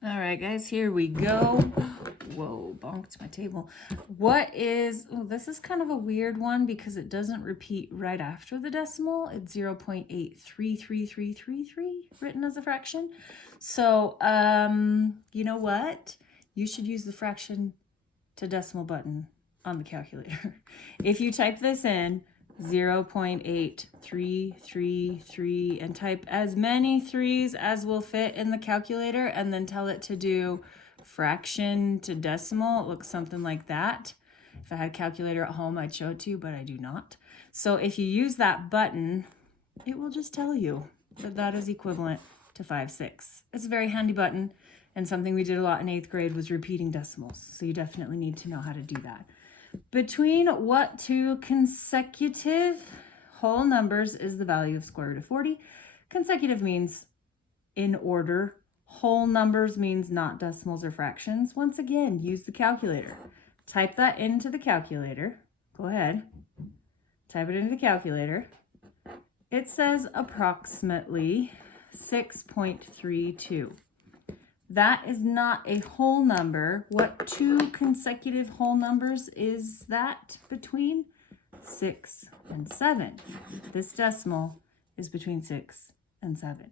All right, guys, here we go. Whoa, bonked my table. What is, oh, this is kind of a weird one because it doesn't repeat right after the decimal. It's 0.833333 written as a fraction. So, you know what? You should use the fraction to decimal button on the calculator. If you type this in, 0.8333 and type as many threes as will fit in the calculator and then tell it to do fraction to decimal. It looks something like that. If I had a calculator at home, I'd show it to you, but I do not. So if you use that button, it will just tell you that that is equivalent to 5, 6. It's a very handy button, and something we did a lot in 8th grade was repeating decimals. So you definitely need to know how to do that. Between what two consecutive whole numbers is the value of square root of 40? Consecutive means in order. Whole numbers means not decimals or fractions. Once again, use the calculator. Type that into the calculator. Go ahead. Type it into the calculator. It says approximately 6.32. That is not a whole number. What two consecutive whole numbers is that between? 6 and 7. This decimal is between 6 and 7.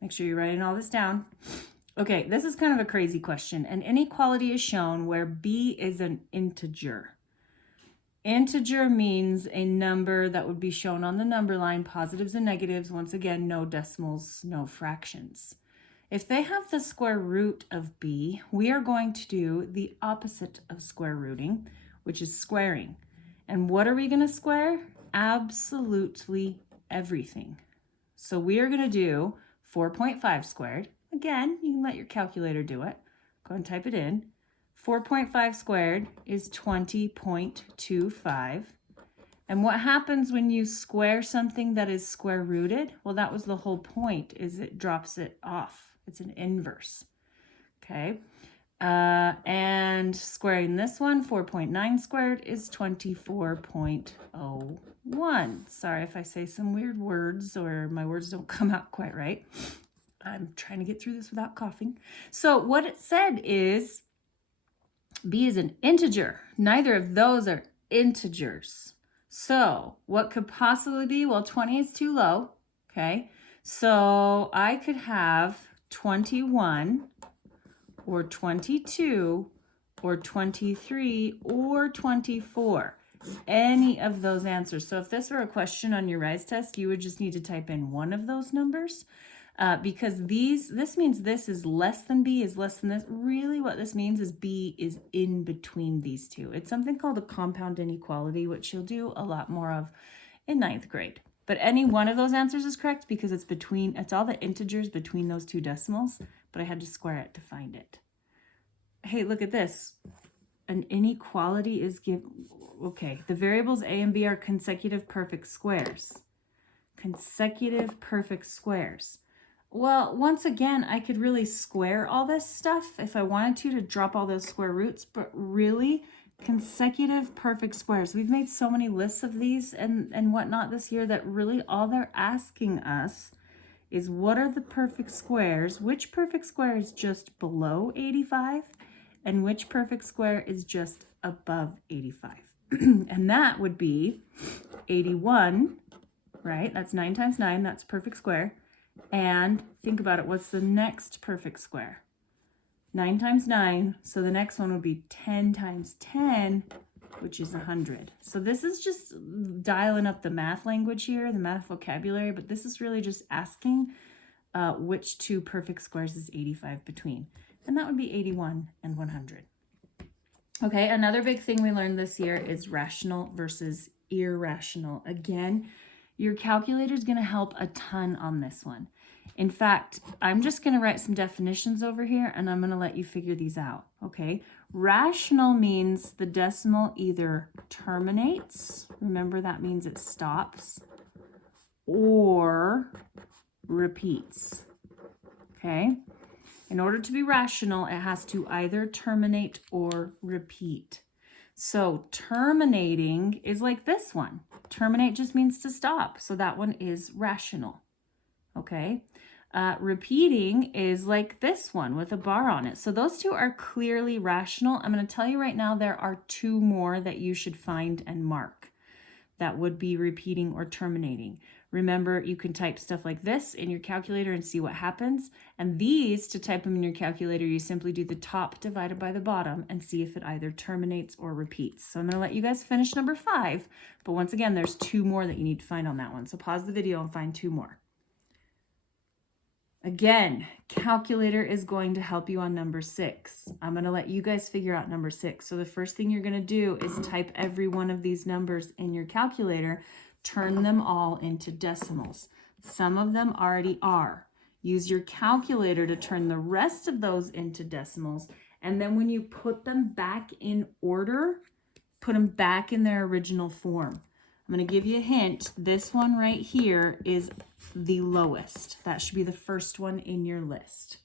Make sure you're writing all this down. Okay, this is kind of a crazy question. An inequality is shown where b is an integer. Integer means a number that would be shown on the number line, positives and negatives. Once again, no decimals, no fractions. If they have the square root of b, we are going to do the opposite of square rooting, which is squaring. And what are we going to square? Absolutely everything. So we are going to do 4.5 squared. Again, you can let your calculator do it. Go and type it in. 4.5 squared is 20.25. And what happens when you square something that is square rooted? Well, that was the whole point, is it drops it off. It's an inverse. Okay. And squaring this one, 4.9 squared is 24.01. Sorry if I say some weird words or my words don't come out quite right. I'm trying to get through this without coughing. So what it said is b is an integer. Neither of those are integers. So what could possibly be? Well, 20 is too low. Okay. So I could have 21 or 22 or 23 or 24. Any of those answers. So if this were a question on your RISE test, you would just need to type in one of those numbers. Because this means this is less than b is less than this. Really what this means is b is in between these two. It's something called a compound inequality, which you'll do a lot more of in 9th grade. But any one of those answers is correct because it's all the integers between those two decimals, but I had to square it to find it. Hey, look at this. An inequality is okay, the variables a and b are consecutive perfect squares. Consecutive perfect squares. Well, once again, I could really square all this stuff if I wanted to drop all those square roots, but really, consecutive perfect squares. We've made so many lists of these and whatnot this year that really all they're asking us is what are the perfect squares, which perfect square is just below 85, and which perfect square is just above 85. And that would be 81, right? That's 9 times 9, that's perfect square. And think about it, what's the next perfect square? 9 times 9, so the next one would be 10 times 10, which is 100. So this is just dialing up the math language here, the math vocabulary, but this is really just asking which two perfect squares is 85 between. And that would be 81 and 100. Okay, another big thing we learned this year is rational versus irrational. Again, your calculator is going to help a ton on this one. In fact, I'm just going to write some definitions over here and I'm going to let you figure these out, okay? Rational means the decimal either terminates, remember that means it stops, or repeats, okay? In order to be rational, it has to either terminate or repeat. So terminating is like this one. Terminate just means to stop. So that one is rational. Okay. Repeating is like this one with a bar on it. So those two are clearly rational. I'm going to tell you right now, there are two more that you should find and mark. That would be repeating or terminating. Remember, you can type stuff like this in your calculator and see what happens. And these, to type them in your calculator, you simply do the top divided by the bottom and see if it either terminates or repeats. So I'm going to let you guys finish number 5. But once again, there's two more that you need to find on that one. So pause the video and find two more. Again, calculator is going to help you on number 6. I'm going to let you guys figure out number 6. So the first thing you're going to do is type every one of these numbers in your calculator, turn them all into decimals. Some of them already are. Use your calculator to turn the rest of those into decimals. And then when you put them back in order, put them back in their original form. I'm going to give you a hint. This one right here is the lowest. That should be the first one in your list.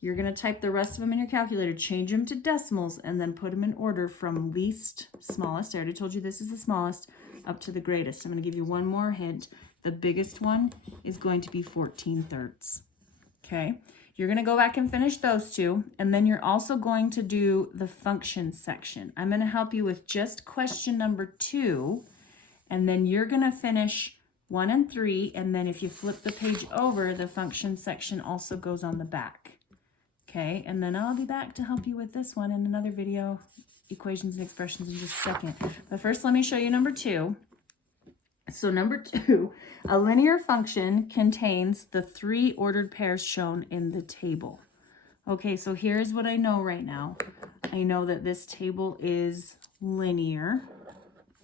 You're going to type the rest of them in your calculator, change them to decimals, and then put them in order from least smallest. I already told you this is the smallest, up to the greatest. I'm going to give you one more hint. The biggest one is going to be 14/3. Okay? You're going to go back and finish those two, and then you're also going to do the function section. I'm going to help you with just question number 2. And then you're going to finish 1 and 3. And then if you flip the page over, the function section also goes on the back. Okay. And then I'll be back to help you with this one in another video, equations and expressions, in just a second. But first, let me show you number 2. So number 2, a linear function contains the 3 ordered pairs shown in the table. Okay. So here's what I know right now. I know that this table is linear.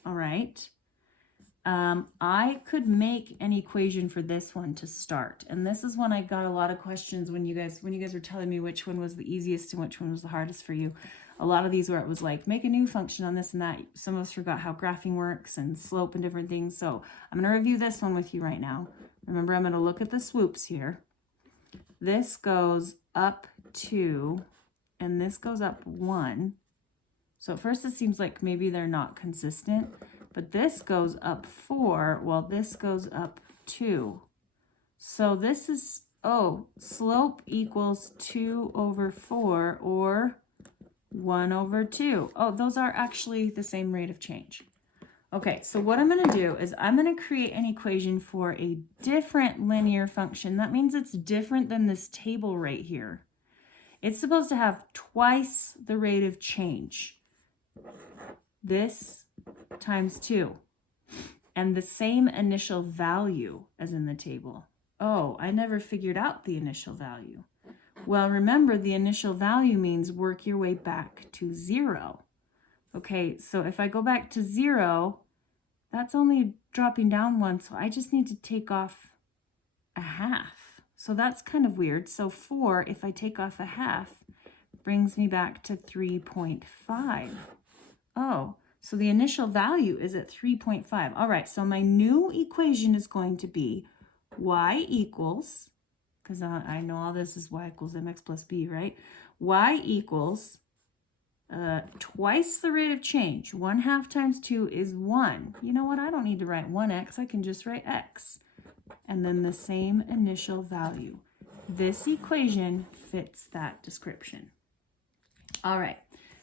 All right. I could make an equation for this one to start. And this is when I got a lot of questions when you guys were telling me which one was the easiest and which one was the hardest for you. A lot of these where it was like, make a new function on this and that. Some of us forgot how graphing works and slope and different things. So I'm going to review this one with you right now. Remember, I'm going to look at the swoops here. This goes up 2 and this goes up 1. So at first it seems like maybe they're not consistent. But this goes up 4, while this goes up 2. So this is, slope equals 2 over 4 or 1 over 2. Oh, those are actually the same rate of change. Okay, so what I'm going to do is I'm going to create an equation for a different linear function. That means it's different than this table right here. It's supposed to have twice the rate of change. This times 2 and the same initial value as in the table. Oh, I never figured out the initial value. Well, remember, the initial value means work your way back to 0. Okay, so if I go back to 0, that's only dropping down 1, so I just need to take off a half. So that's kind of weird. So 4, if I take off a half, brings me back to 3.5. Oh, so the initial value is at 3.5. All right, so my new equation is going to be y equals, because I know all this is y equals mx plus b, right? Y equals twice the rate of change. 1/2 times 2 is 1. You know what? I don't need to write 1x. I can just write x. And then the same initial value. This equation fits that description. All right.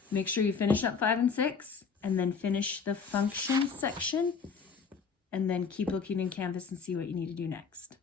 Make sure you finish up 5 and 6. And then finish the function section, and then keep looking in Canvas and see what you need to do next.